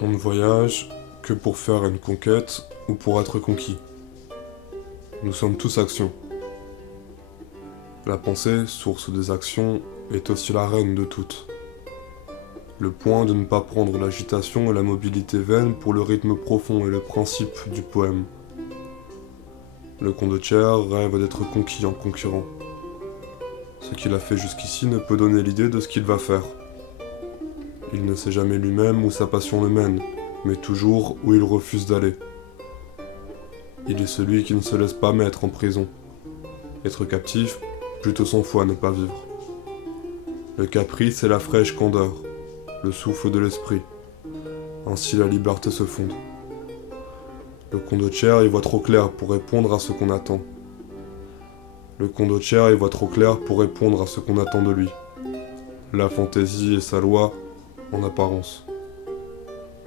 On ne voyage que pour faire une conquête ou pour être conquis. Nous sommes tous actions. La pensée, source des actions, est aussi la reine de toutes. Le point de ne pas prendre l'agitation et la mobilité vaine pour le rythme profond et le principe du poème. Le condottiere rêve d'être conquis en conquérant. Ce qu'il a fait jusqu'ici ne peut donner l'idée de ce qu'il va faire. Il ne sait jamais lui-même où sa passion le mène, mais toujours où il refuse d'aller. Il est celui qui ne se laisse pas mettre en prison. Être captif, plutôt 100 fois ne pas vivre. Le caprice est la fraîche candeur, le souffle de l'esprit. Ainsi la liberté se fonde. Le condottiere y voit trop clair pour répondre à ce qu'on attend. Le condottiere y voit trop clair pour répondre à ce qu'on attend de lui. La fantaisie est sa loi, en apparence.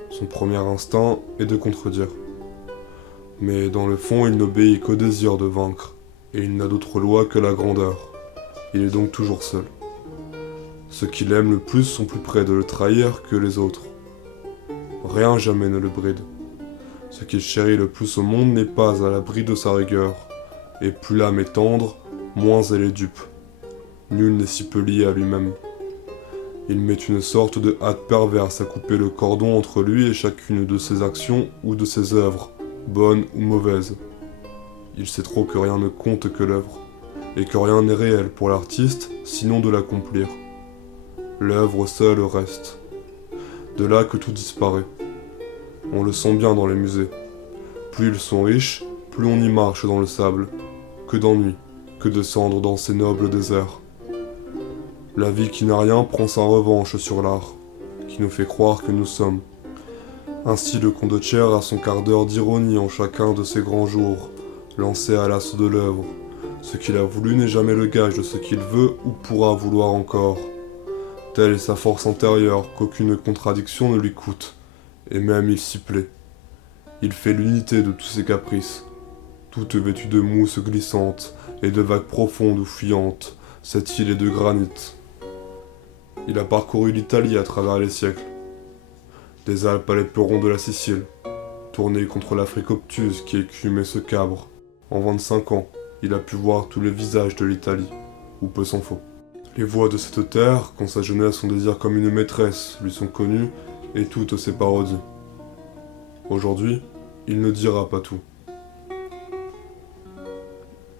Son premier instinct est de contredire. Mais dans le fond, il n'obéit qu'au désir de vaincre, et il n'a d'autre loi que la grandeur. Il est donc toujours seul. Ceux qu'il aime le plus sont plus près de le trahir que les autres. Rien jamais ne le bride. Ce qu'il chérit le plus au monde n'est pas à l'abri de sa rigueur, et plus l'âme est tendre, moins elle est dupe. Nul n'est si peu lié à lui-même. Il met une sorte de hâte perverse à couper le cordon entre lui et chacune de ses actions ou de ses œuvres, bonnes ou mauvaises. Il sait trop que rien ne compte que l'œuvre, et que rien n'est réel pour l'artiste sinon de l'accomplir. L'œuvre seule reste. De là que tout disparaît. On le sent bien dans les musées. Plus ils sont riches, plus on y marche dans le sable. Que d'ennui, que de cendres dans ces nobles déserts. La vie qui n'a rien prend sa revanche sur l'art, qui nous fait croire que nous sommes. Ainsi le condottiere a son quart d'heure d'ironie en chacun de ses grands jours, lancé à l'assaut de l'œuvre. Ce qu'il a voulu n'est jamais le gage de ce qu'il veut ou pourra vouloir encore. Telle est sa force intérieure qu'aucune contradiction ne lui coûte, et même il s'y plaît. Il fait l'unité de tous ses caprices, toute vêtue de mousse glissante et de vagues profondes ou fuyantes, cette île est de granit. Il a parcouru l'Italie à travers les siècles, des Alpes à l'éperon de la Sicile, tourné contre l'Afrique obtuse qui écume et se cabre. En 25 ans, il a pu voir tous les visages de l'Italie, ou peu s'en faut. Les voix de cette terre, quand sa jeunesse son désir comme une maîtresse, lui sont connues, et toutes ses parodies. Aujourd'hui, il ne dira pas tout.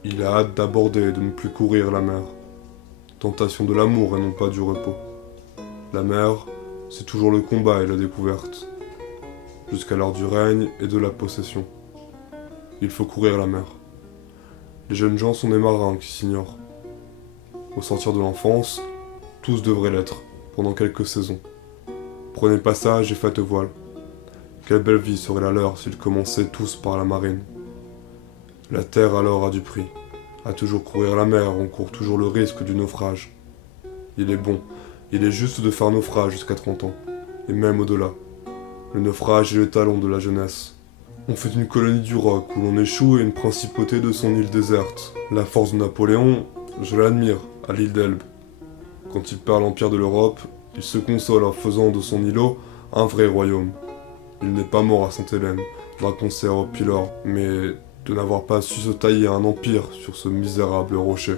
Il a hâte d'aborder et de ne plus courir la mer. Tentation de l'amour et non pas du repos. La mer, c'est toujours le combat et la découverte, jusqu'à l'heure du règne et de la possession. Il faut courir la mer. Les jeunes gens sont des marins qui s'ignorent. Au sortir de l'enfance, tous devraient l'être, pendant quelques saisons. Prenez passage et faites voile. Quelle belle vie serait la leur s'ils commençaient tous par la marine. La terre alors a du prix. À toujours courir la mer, on court toujours le risque du naufrage. Il est bon, il est juste de faire naufrage jusqu'à 30 ans, et même au-delà. Le naufrage est le talon de la jeunesse. On fait une colonie du roc où l'on échoue et une principauté de son île déserte. La force de Napoléon, je l'admire, à l'île d'Elbe. Quand il perd l'empire de l'Europe, il se console en faisant de son îlot un vrai royaume. Il n'est pas mort à Sainte-Hélène, d'un concert au pylore, mais de n'avoir pas su se tailler un empire sur ce misérable rocher.